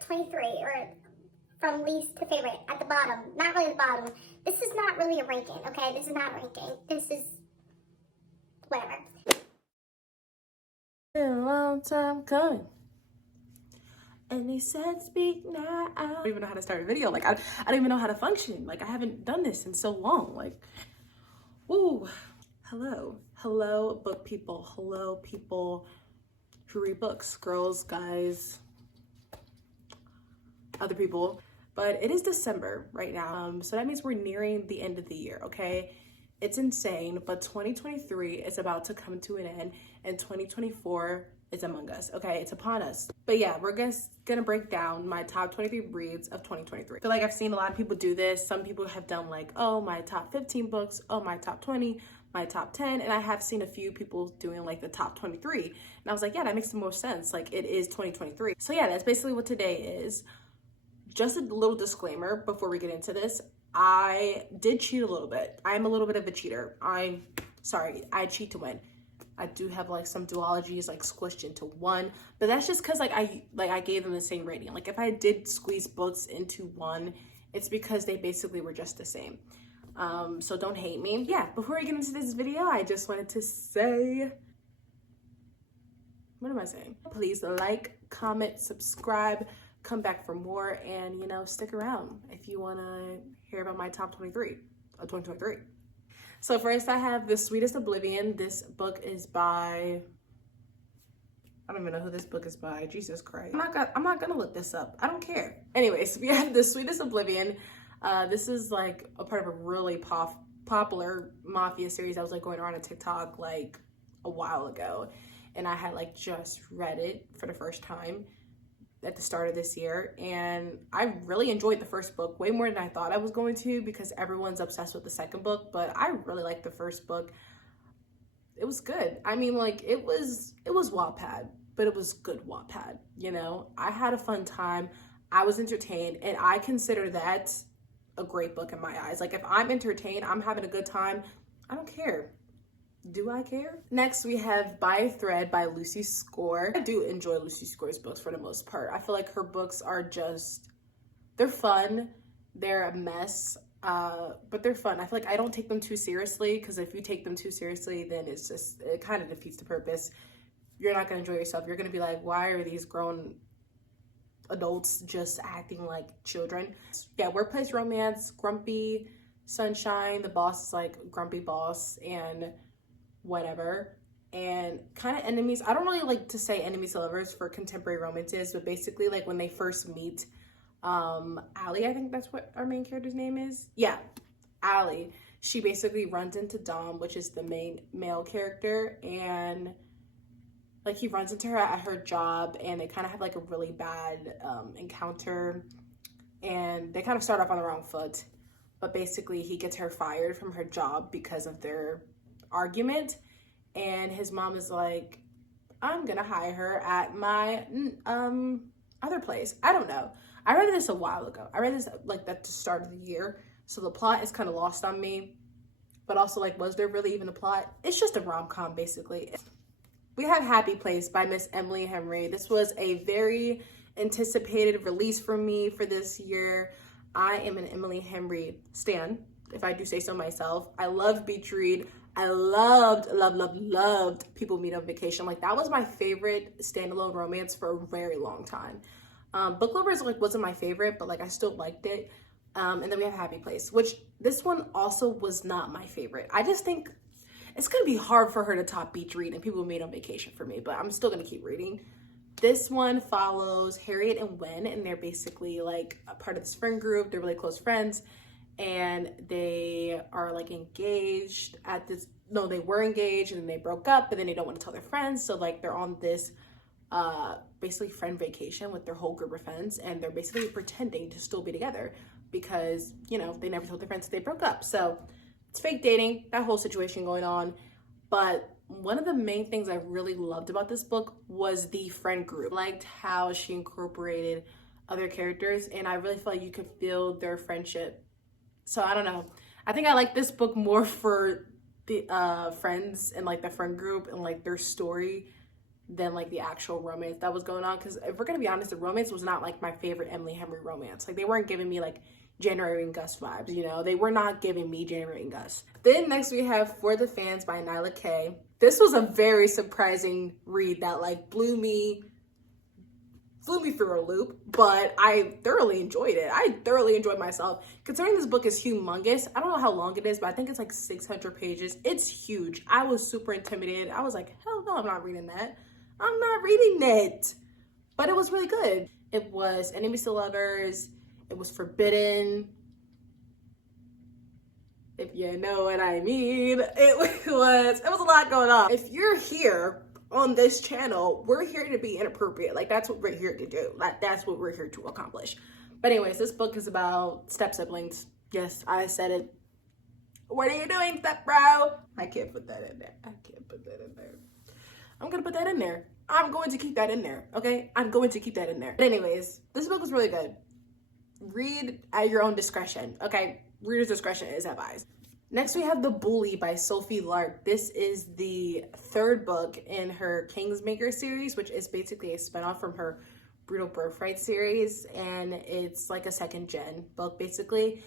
23, or from least to favorite at the bottom. Not really the bottom. This is not really a ranking, okay? This is not ranking. This is whatever. Been a long time coming. And he said, speak now. I don't even know how to start a video. Like, I don't even know how to function. Like, I haven't done this in so long. Like, ooh. Hello, book people. Hello, people who read books. Girls, guys, other people. But it is December right now. So that means we're nearing the end of the year, okay? It's insane, but 2023 is about to come to an end, and 2024 is among us, okay? It's upon us. But yeah, we're gonna break down my top 23 reads of 2023. I feel like I've seen a lot of people do this. Some people have done like, oh, my top 15 books, oh, my top 20, my top 10, and I have seen a few people doing like the top 23. And I was like, yeah, that makes the most sense. Like, it is 2023. So yeah, that's basically what today is. Just a little disclaimer before we get into this. I did cheat a little bit. I'm a little bit of a cheater. I cheat to win. I do have like some duologies like squished into one, but that's just because I gave them the same rating. Like, if I did squeeze books into one, it's because they basically were just the same. So don't hate me. Yeah, before we get into this video, I just wanted to say, what am I saying? Please like, comment, subscribe, come back for more, and, you know, stick around if you want to hear about my top 23 of 2023. So first I have The Sweetest Oblivion. This book is by, I don't even know who this book is by. Jesus Christ. I'm not gonna look this up. I don't care. Anyways, we have The Sweetest Oblivion. This is like a part of a really popular mafia series that was like going around on TikTok like a while ago. And I had like just read it for the first time at the start of this year, and I really enjoyed the first book way more than I thought I was going to, because everyone's obsessed with the second book, but I really liked the first book. It was good. I mean, like, it was Wattpad, but it was good Wattpad, you know? I had a fun time, I was entertained, and I consider that a great book in my eyes. Like, if I'm entertained, I'm having a good time, I don't care. Do I care? Next, we have By a Thread by Lucy Score. I do enjoy Lucy Score's books for the most part. I feel like her books are just, they're fun. They're a mess, but they're fun. I feel like I don't take them too seriously, because if you take them too seriously, then it kind of defeats the purpose. You're not going to enjoy yourself. You're going to be like, why are these grown adults just acting like children? Yeah, workplace romance, grumpy sunshine. The boss is like grumpy boss, and whatever, and kind of enemies. I don't really like to say enemies to lovers for contemporary romances, but basically like when they first meet, Allie, I think that's what our main character's name is. Yeah, Allie. She basically runs into Dom, which is the main male character, and like he runs into her at her job, and they kind of have like a really bad encounter, and they kind of start off on the wrong foot, but basically he gets her fired from her job because of their argument, and his mom is like, I'm gonna hire her at my other place. I don't know. I read this a while ago. I read this like at the start of the year, so the plot is kind of lost on me, but also like, was there really even a plot? It's just a rom-com basically. We have Happy Place by Miss Emily Henry. This was a very anticipated release for me for this year. I am an Emily Henry stan, if I do say so myself. I love Beach Read. I loved People Meet on Vacation. Like, that was my favorite standalone romance for a very long time. Book Lovers like wasn't my favorite, but like I still liked it. And then we have Happy Place, which this one also was not my favorite. I just think it's gonna be hard for her to top Beach Read and People Meet on Vacation for me, but I'm still gonna keep reading. This one follows Harriet and Wen, and they're basically like a part of this friend group. They're really close friends, and they are like engaged at this, no, they were engaged and then they broke up, but then they don't want to tell their friends. So like they're on this basically friend vacation with their whole group of friends, and they're basically pretending to still be together because, you know, they never told their friends that they broke up. So it's fake dating, that whole situation going on. But one of the main things I really loved about this book was the friend group. I liked how she incorporated other characters, and I really felt like you could feel their friendship. So I don't know. I think I like this book more for the friends and like the friend group and like their story than like the actual romance that was going on. Because if we're gonna be honest, the romance was not like my favorite Emily Henry romance. Like they weren't giving me like January and Gus vibes, you know? They were not giving me January and Gus. Then next we have For the Fans by Nyla K. This was a very surprising read that like blew me through a loop, but I thoroughly enjoyed it. I thoroughly enjoyed myself. Considering this book is humongous, I don't know how long it is, but I think it's like 600 pages. It's huge. I was super intimidated. I was like, hell no, I'm not reading that. I'm not reading it. But it was really good. It was Enemies to Lovers. It was Forbidden. If you know what I mean. It was a lot going on. If you're here on this channel, we're here to be inappropriate. Like that's what we're here to do. Like that's what we're here to accomplish. But anyways, this book is about step siblings. Yes, I said it. What are you doing, step bro? I can't put that in there. I can't put that in there. I'm gonna put that in there. I'm going to keep that in there. Okay, I'm going to keep that in there. But anyways, this book was really good. Read at your own discretion. Okay, reader's discretion is advised. Next, we have The Bully by Sophie Lark. This is the third book in her Kingsmaker series, which is basically a spinoff from her Brutal Birthright series. And it's like a second gen book, basically.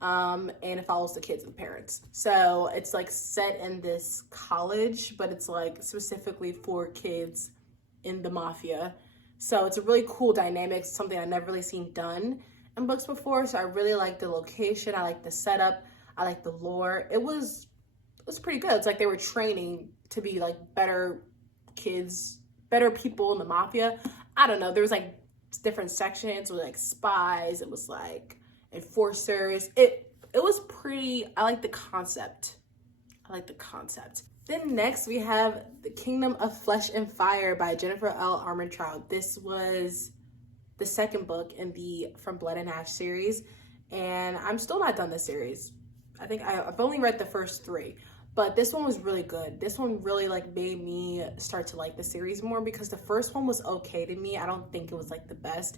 And it follows the kids and parents. So it's like set in this college, but it's like specifically for kids in the mafia. So it's a really cool dynamic, something I've never really seen done in books before. So I really like the location. I like the setup. I like the lore. It was pretty good. It's like they were training to be like better kids, better people in the mafia. I don't know. There was like different sections with like spies. It was like enforcers. It was pretty, I like the concept. Then next we have The Kingdom of Flesh and Fire by Jennifer L. Armentrout. This was the second book in the From Blood and Ash series. And I'm still not done this series. I think I've only read the first 3, but this one was really good. This one really like made me start to like the series more because the first one was okay to me. I don't think it was like the best,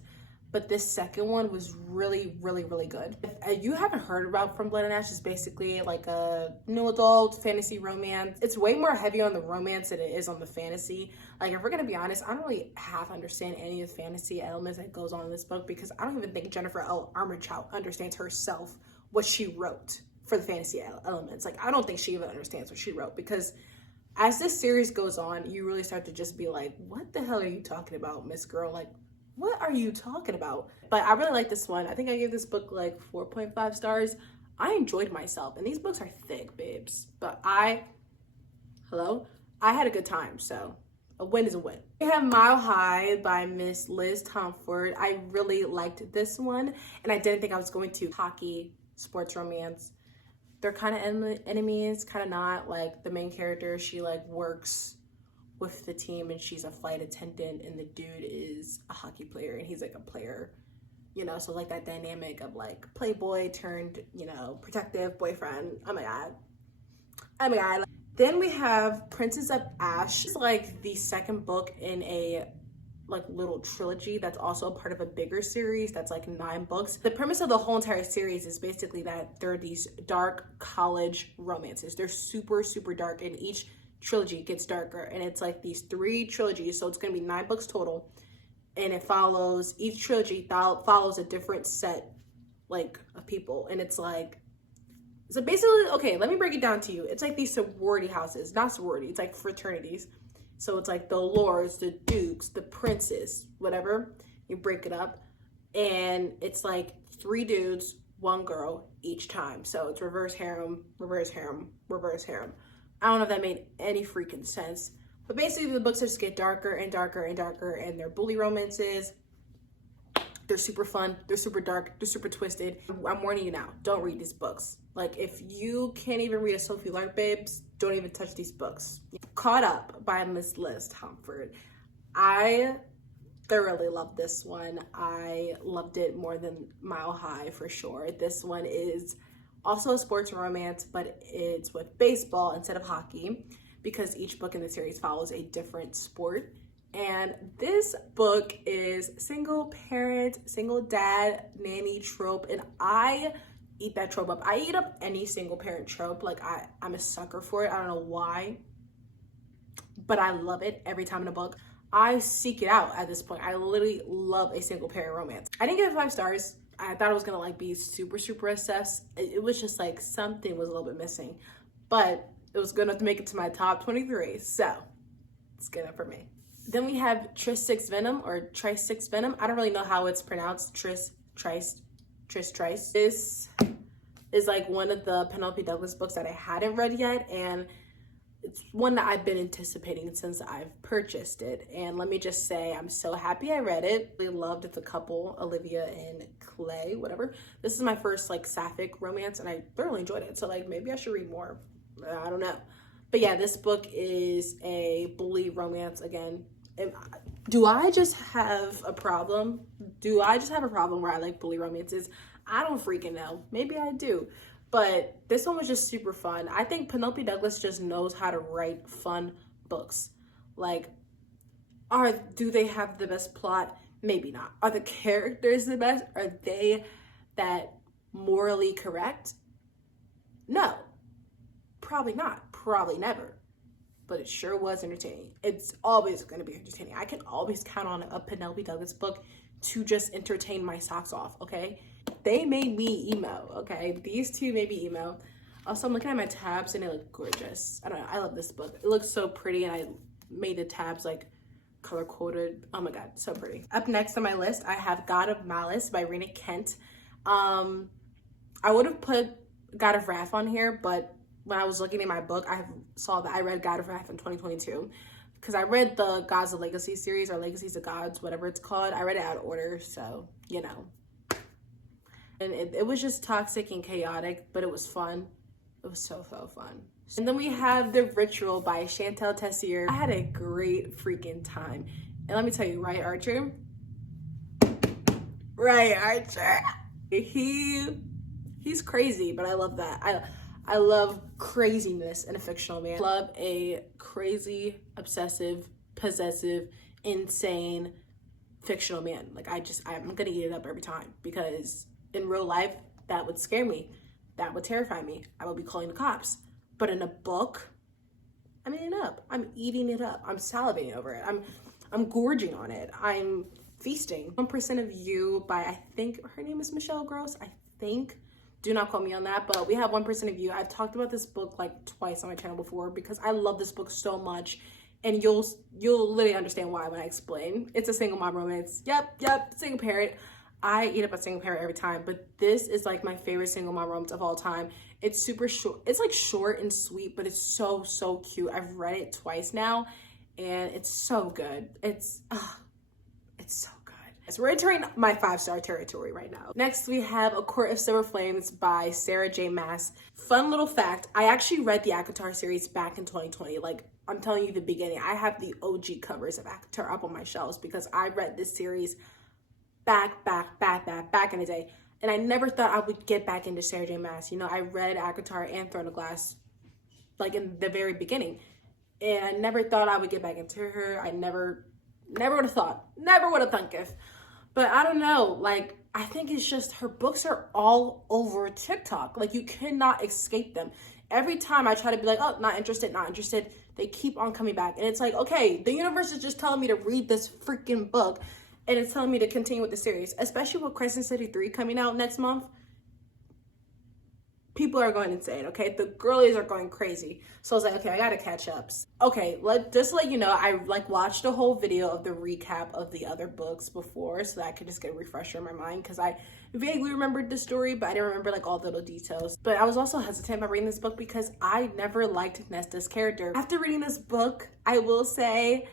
but this second one was really, really, really good. If you haven't heard about From Blood and Ash, it's basically like a new adult fantasy romance. It's way more heavy on the romance than it is on the fantasy. Like if we're gonna be honest, I don't really half understand any of the fantasy elements that goes on in this book because I don't even think Jennifer L. Armentrout understands herself what she wrote for the fantasy elements. Like I don't think she even understands what she wrote because as this series goes on, you really start to just be like, what the hell are you talking about, Miss Girl? Like, what are you talking about? But I really like this one. I think I gave this book like 4.5 stars. I enjoyed myself, and these books are thick, babes. But I had a good time, so a win is a win. We have Mile High by Miss Liz Tomford. I really liked this one, and I didn't think I was going to. Hockey, sports romance. They're kind of enemies, kind of not. Like the main character, she like works with the team and she's a flight attendant and the dude is a hockey player and he's like a player, you know, so like that dynamic of like playboy turned, you know, protective boyfriend. Oh my god. Then we have Princess of Ash. It's like the second book in a like little trilogy that's also a part of a bigger series that's like 9 books. The premise of the whole entire series is basically that there are these dark college romances. They're super, super dark, and each trilogy gets darker, and it's like these 3 trilogies, so it's going to be 9 books total, and it follows, each trilogy follows a different set like of people, and it's like, so basically, okay, let me break it down to you. It's like these sorority houses, not sorority, it's like fraternities. So it's like the lords, the dukes, the princes, whatever. You break it up. And it's like 3 dudes, 1 girl each time. So it's reverse harem, reverse harem, reverse harem. I don't know if that made any freaking sense. But basically the books just get darker and darker and darker. And they're bully romances. They're super fun. They're super dark. They're super twisted. I'm warning you now. Don't read these books. Like, if you can't even read a Sophie Lark, babes, don't even touch these books. Caught Up by Miss Liz Tomford. I thoroughly loved this one. I loved it more than Mile High for sure. This one is also a sports romance, but it's with baseball instead of hockey because each book in the series follows a different sport. And this book is single parent, single dad, nanny trope. And I eat that trope up. I eat up any single parent trope. Like I'm a sucker for it. I don't know why, but I love it every time in a book. I seek it out at this point. I literally love a single parent romance. I didn't give it 5 stars. I thought it was gonna like be super, super assessed. It was just like something was a little bit missing, but it was good enough to make it to my top 23. So it's good enough for me. Then we have Tris 6 Venom or Trice 6 Venom. I don't really know how it's pronounced. Tris, Trice. This is like one of the Penelope Douglas books that I hadn't read yet, and it's one that I've been anticipating since I've purchased it. And let me just say, I'm so happy I read it. I loved it. The couple, Olivia and Clay, whatever. This is my first like sapphic romance, and I thoroughly enjoyed it. So like maybe I should read more. I don't know. But yeah, this book is a bully romance again. Do I just have a problem? Do I just have a problem where I like bully romances? I don't freaking know. Maybe I do. But this one was just super fun. I think Penelope Douglas just knows how to write fun books. Like, do they have the best plot? Maybe not. Are the characters the best? Are they that morally correct? No. Probably not. Probably never. But it sure was entertaining. It's always going to be entertaining. I can always count on a Penelope Douglas book to just entertain my socks off, okay? They made me emo, okay? These two made me emo. Also, I'm looking at my tabs and they look gorgeous. I don't know. I love this book. It looks so pretty, and I made the tabs like color coded. Oh my God, so pretty. Up next on my list, I have God of Malice by Rena Kent. I would have put God of Wrath on here, but when I was looking at my book, I saw that I read God of Wrath in 2022. Because I read the Gods of Legacy series, or Legacies of Gods, whatever it's called. I read it out of order, so, you know. And it was just toxic and chaotic, but it was fun. It was so, so fun. And then we have The Ritual by Chantal Tessier. I had a great freaking time. And let me tell you, right, Archer? Right, Archer. He's crazy, but I love that. I love craziness in a fictional man. I love a crazy, obsessive, possessive, insane fictional man. Like I'm gonna eat it up every time, because in real life, that would scare me. That would terrify me. I would be calling the cops. But in a book, I'm eating it up. I'm eating it up. I'm salivating over it. I'm gorging on it. I'm feasting. 1% of You by, I think her name is Michelle Gross. I think. Do not quote me on that, but we have 1% of You. I've talked about this book like twice on my channel before because I love this book so much, and you'll literally understand why when I explain. It's a single mom romance. Yep, single parent. I eat up a single parent every time, but this is like my favorite single mom romance of all time. It's super short. It's like short and sweet, but it's so, so cute. I've read it twice now, and it's so good. It's so good. So we're entering my 5-star territory right now. Next, we have A Court of Silver Flames by Sarah J. Maas. Fun little fact, I actually read the ACOTAR series back in 2020. Like, I'm telling you the beginning. I have the OG covers of ACOTAR up on my shelves because I read this series back in the day. And I never thought I would get back into Sarah J. Maas. You know, I read ACOTAR and Throne of Glass, like in the very beginning. And I never thought I would get back into her. I never would have thought. Never would have thunk it. But I don't know, like, I think it's just her books are all over TikTok. Like, you cannot escape them. Every time I try to be like, oh, not interested, they keep on coming back. And it's like, okay, the universe is just telling me to read this freaking book, and it's telling me to continue with the series. Especially with Crescent City 3 coming out next month. People are going insane, okay? The girlies are going crazy. So I was like, okay, I gotta catch up. Okay, just to let you know, I like watched a whole video of the recap of the other books before so that I could just get a refresher in my mind, because I vaguely remembered the story, but I didn't remember like all the little details. But I was also hesitant about reading this book because I never liked Nesta's character. After reading this book, I will say,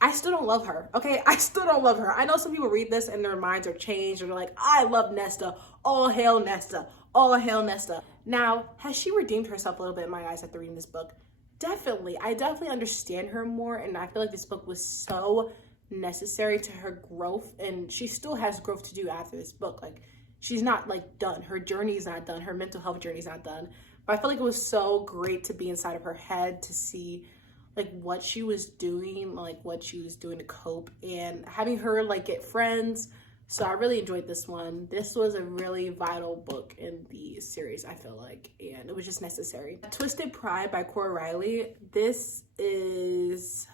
I still don't love her, okay? I still don't love her. I know some people read this and their minds are changed and they're like, I love Nesta. All hail Nesta. All hail Nesta. Now, has she redeemed herself a little bit in my eyes after reading this book? Definitely. I definitely understand her more, and I feel like this book was so necessary to her growth, and she still has growth to do after this book. Like, she's not like done. Her journey is not done. Her mental health journey is not done. But I feel like it was so great to be inside of her head to see like what she was doing, to cope, and having her like get friends. So I really enjoyed this one. This was a really vital book in the series, I feel like, and it was just necessary. Twisted Pride by Cora Riley. This is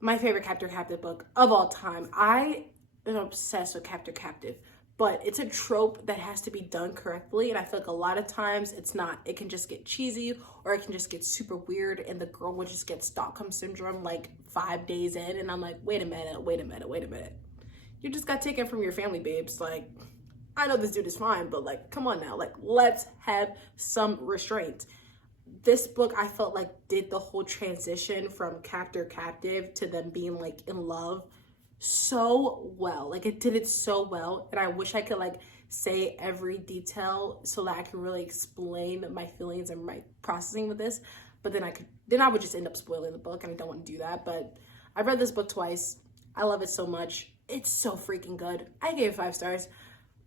my favorite Captor Captive book of all time. I am obsessed with Captor Captive, but it's a trope that has to be done correctly, and I feel like a lot of times it's not. It can just get cheesy, or it can just get super weird, and the girl would just get Stockholm Syndrome like 5 days in, and I'm like, wait a minute. You just got taken from your family, babes. Like, I know this dude is fine, but like, come on now. Like, let's have some restraint. This book, I felt like, did the whole transition from Captor Captive to them being like in love so well. Like, it did it so well, and I wish I could like say every detail so that I could really explain my feelings and my processing with this, but then I would just end up spoiling the book, and I don't want to do that. But I've read this book twice. I love it so much. It's so freaking good. I gave it 5 stars.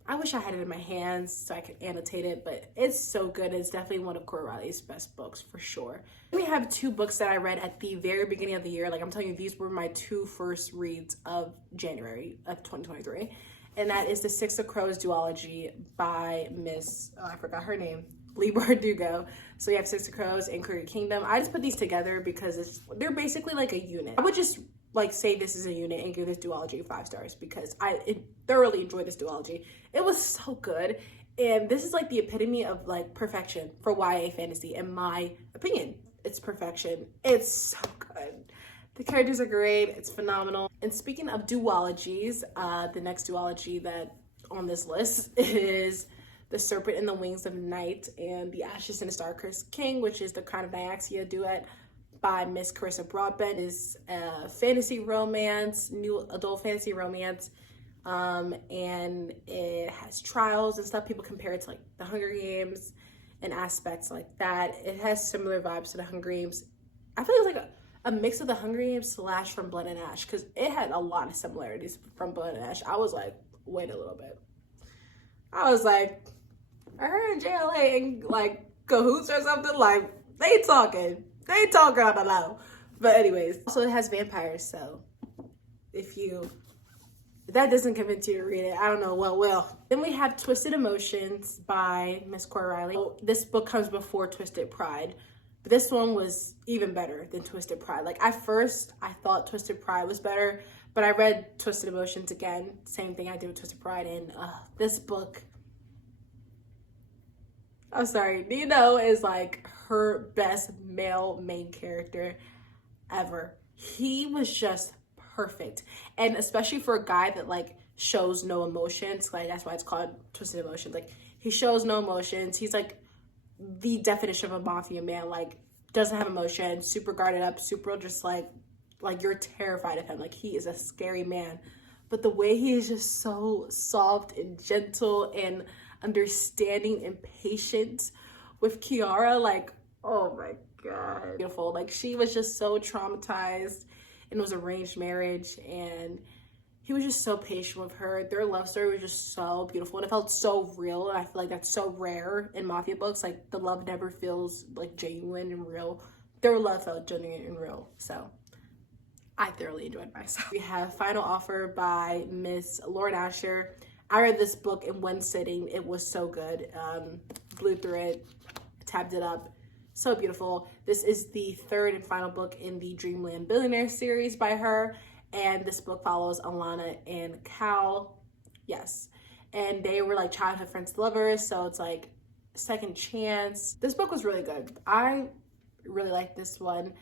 I wish I had it in my hands so I could annotate it, but it's so good. It's definitely one of Cora Riley's best books for sure. We have 2 books that I read at the very beginning of the year. Like, I'm telling you, these were my 2 first reads of January of 2023. And that is The Six of Crows duology by Miss, I forgot her name, Leigh Bardugo. So you have Six of Crows and Crooked Kingdom. I just put these together because they're basically like a unit. I would just like say this is a unit and give this duology 5 stars because I thoroughly enjoyed this duology. It was so good, and this is like the epitome of like perfection for YA fantasy, in my opinion. It's perfection. It's so good. The characters are great. It's phenomenal. And speaking of duologies, the next duology that on this list is The Serpent and the Wings of Night and The Ashes and the Star-Cursed King, which is the Crown of Nyaxia duet by Miss Carissa Broadbent. Is a fantasy romance, new adult fantasy romance, and it has trials and stuff. People compare it to like the Hunger Games and aspects like that. It has similar vibes to the Hunger Games. I feel like it's like a mix of the Hunger Games / From Blood and Ash, because it had a lot of similarities from Blood and Ash. I was like, wait a little bit. I was like, are her and JLA in like cahoots or something? Like, they talking on the low. But anyways, so it has vampires, so if that doesn't convince you to read it, I don't know what will. Then we have Twisted Emotions by Miss Cora Riley. This book comes before Twisted Pride, but this one was even better than Twisted Pride. Like, at first, I thought Twisted Pride was better, but I read Twisted Emotions again. Same thing I did with Twisted Pride, and this book, I'm sorry, Nino is like her best male main character ever. He was just perfect, and especially for a guy that like shows no emotions, like that's why it's called Twisted Emotions. Like, he shows no emotions. He's like the definition of a mafia man. Like, doesn't have emotions, super guarded up, super just like you're terrified of him. Like, he is a scary man, but the way he is just so soft and gentle and understanding and patient with Kiara, like, oh my god, beautiful. Like, she was just so traumatized, and it was arranged marriage, and he was just so patient with her. Their love story was just so beautiful, and it felt so real, and I feel like that's so rare in mafia books. Like, the love never feels like genuine and real. Their love felt genuine and real, so I thoroughly enjoyed myself. We have Final Offer by Miss Lauren Asher. I read this book in one sitting. It was so good. Blew through it, tabbed it up. So beautiful. This is the 3rd and final book in the Dreamland Billionaire series by her. And this book follows Alana and Cal. Yes. And they were like childhood friends, lovers. So it's like second chance. This book was really good. I really liked this one.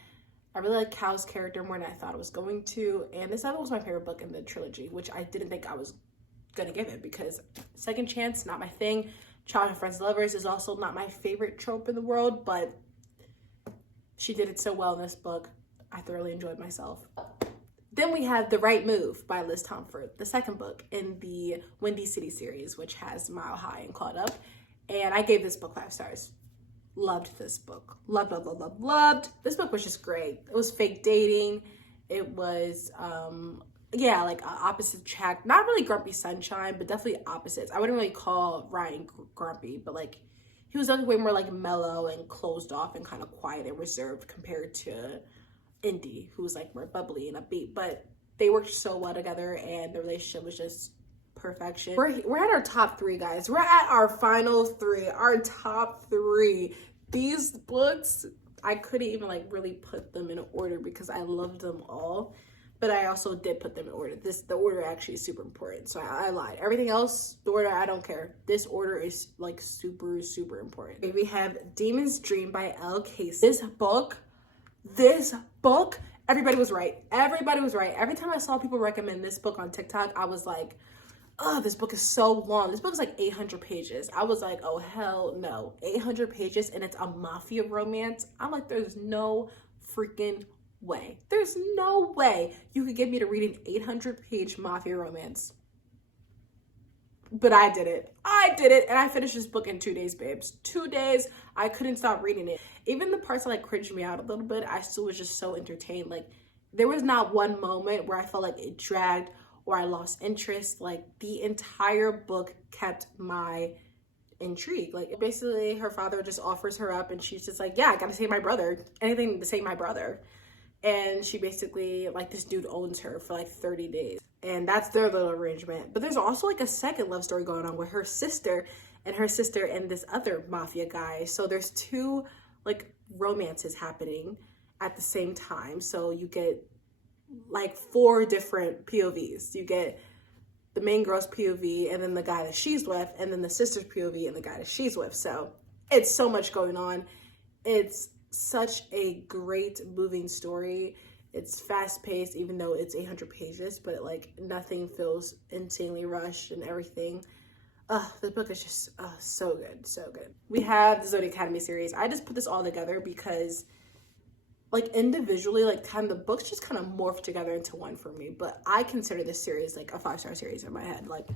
I really like Cal's character more than I thought I was going to. And this other was my favorite book in the trilogy, which I didn't think I was gonna give it, because second chance, not my thing. Childhood friends, lovers is also not my favorite trope in the world, but she did it so well in this book. I thoroughly enjoyed myself. Then we have The Right Move by Liz Tomford, the 2nd book in the Windy City series, which has Mile High and Caught Up. And I gave this book 5 stars. Loved this book. Loved. This book was just great. It was fake dating. It was, yeah, like opposite track. Not really Grumpy Sunshine, but definitely opposites. I wouldn't really call Ryan grumpy, but like, he was definitely way more like mellow and closed off and kind of quiet and reserved compared to Indy, who was like more bubbly and upbeat. But they worked so well together, and the relationship was just perfection. We're at our top 3, guys. We're at our final 3, our top 3. These books, I couldn't even like really put them in order because I loved them all. but I also did put them in order. The order actually is super important, so I lied. Everything else, the order, I don't care. This order is like super, super important. Okay, we have Demon's Dream by L. Casey. This book, everybody was right. Everybody was right. Every time I saw people recommend this book on TikTok, I was like, oh, this book is so long. This book is like 800 pages. I was like, oh, hell no. 800 pages and it's a mafia romance. I'm like, there's no freaking way. There's no way you could get me to read an 800-page mafia romance. But I did it. And I finished this book in 2 days, babes. 2 days. I couldn't stop reading it. Even the parts that like cringed me out a little bit, I still was just so entertained. Like, there was not one moment where I felt like it dragged or I lost interest. Like, the entire book kept my intrigue. Like, basically her father just offers her up and she's just like, yeah, I gotta save my brother. Anything to save my brother. And she basically, like, this dude owns her for like 30 days. And that's their little arrangement. But there's also like a second love story going on with her sister and this other mafia guy. So there's two like romances happening at the same time. So you get like 4 different POVs. You get the main girl's POV and then the guy that she's with, and then the sister's POV and the guy that she's with. So it's so much going on. It's such a great moving story. It's fast paced, even though it's 800 pages, but like nothing feels insanely rushed and everything. The book is just so good, so good. We have the Zodiac Academy series. I just put this all together because like individually, like kind of the books just kind of morphed together into one for me. But I consider this series like a 5-star series in my head. Like,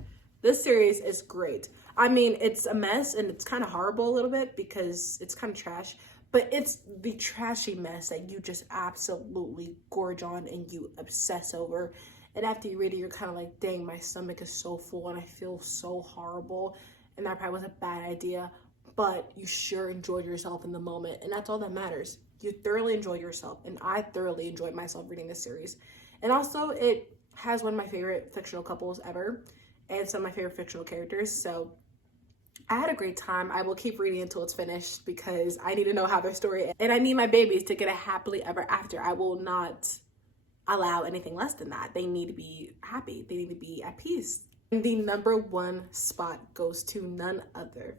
this series is great. I mean, it's a mess and it's kind of horrible a little bit because it's kind of trash. But it's the trashy mess that you just absolutely gorge on and you obsess over. And after you read it, you're kind of like, dang, my stomach is so full and I feel so horrible. And that probably was a bad idea. But you sure enjoyed yourself in the moment. And that's all that matters. You thoroughly enjoy yourself. And I thoroughly enjoyed myself reading this series. And also, it has one of my favorite fictional couples ever. And some of my favorite fictional characters. So I had a great time. I will keep reading until it's finished because I need to know how their story is. And I need my babies to get a happily ever after. I will not allow anything less than that. They need to be happy. They need to be at peace. And the #1 spot goes to none other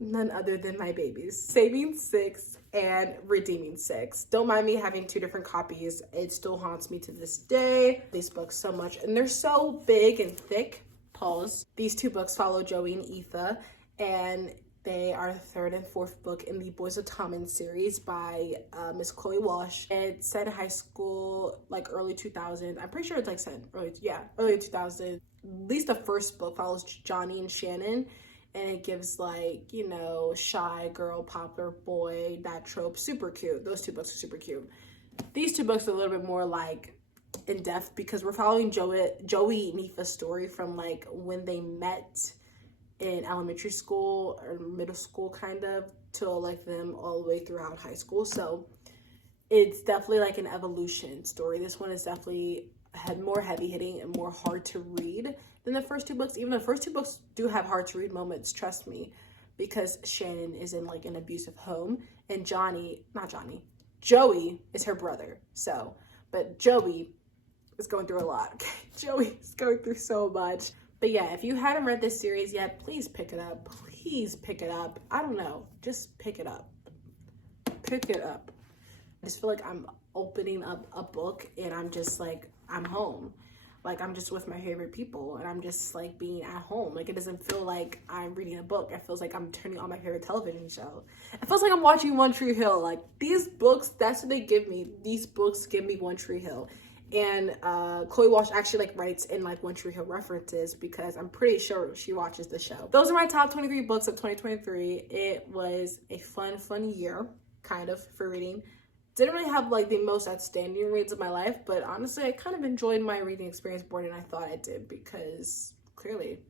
than my babies. Saving 6 and Redeeming 6. Don't mind me having 2 different copies. It still haunts me to this day. These books so much. And they're so big and thick. Pause. These 2 books follow Joey and Aoife, and they are the 3rd and 4th book in the Boys of Tommen series by Miss Chloe Walsh. It's set in high school, like early 2000s. I'm pretty sure it's like set early 2000s. At least the first book follows Johnny and Shannon, and it gives like, you know, shy girl, popular boy, that trope. Super cute. Those 2 books are super cute. These 2 books are a little bit more like in depth because we're following Joey and Aoife's story from like when they met in elementary school or middle school kind of till like them all the way throughout high school. So it's definitely like an evolution story. This one is definitely had more heavy hitting and more hard to read than the first 2 books. Even the first 2 books do have hard to read moments, trust me, because Shannon is in like an abusive home and Joey is her brother. So, but Joey is going through a lot. Okay, Joey is going through so much. But yeah, if you haven't read this series yet, please pick it up. Please pick it up. I don't know, just pick it up. Pick it up. I just feel like I'm opening up a book and I'm just like, I'm home. Like, I'm just with my favorite people and I'm just like being at home. Like, it doesn't feel like I'm reading a book. It feels like I'm turning on my favorite television show. It feels like I'm watching One Tree Hill. Like, these books, that's what they give me. These books give me One Tree Hill. And Chloe Walsh actually like writes in like One Tree Hill references because I'm pretty sure she watches the show. Those are my top 23 books of 2023. It was a fun year, kind of, for reading. Didn't really have like the most outstanding reads of my life, but honestly, I kind of enjoyed my reading experience more than I thought I did because clearly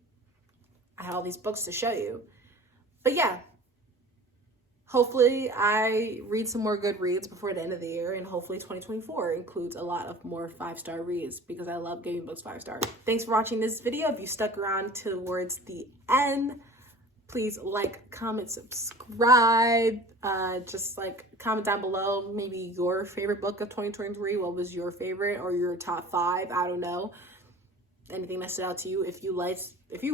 I had all these books to show you. But yeah, hopefully I read some more good reads before the end of the year, and hopefully 2024 includes a lot of more 5-star reads because I love giving books 5 stars. Thanks for watching this video. If you stuck around towards the end, Please like, comment, subscribe. Just like comment down below maybe your favorite book of 2023. What was your favorite or your top 5? I don't know. Anything that stood out to you. If you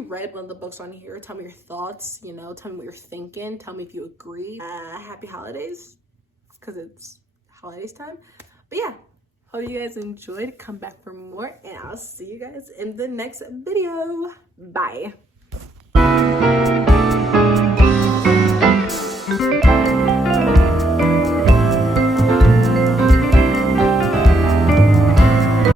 read one of the books on here, tell me your thoughts. You know, tell me what you're thinking. Tell me if you agree. Happy holidays, because it's holidays time. But yeah, hope you guys enjoyed. Come back for more, and I'll see you guys in the next video. Bye.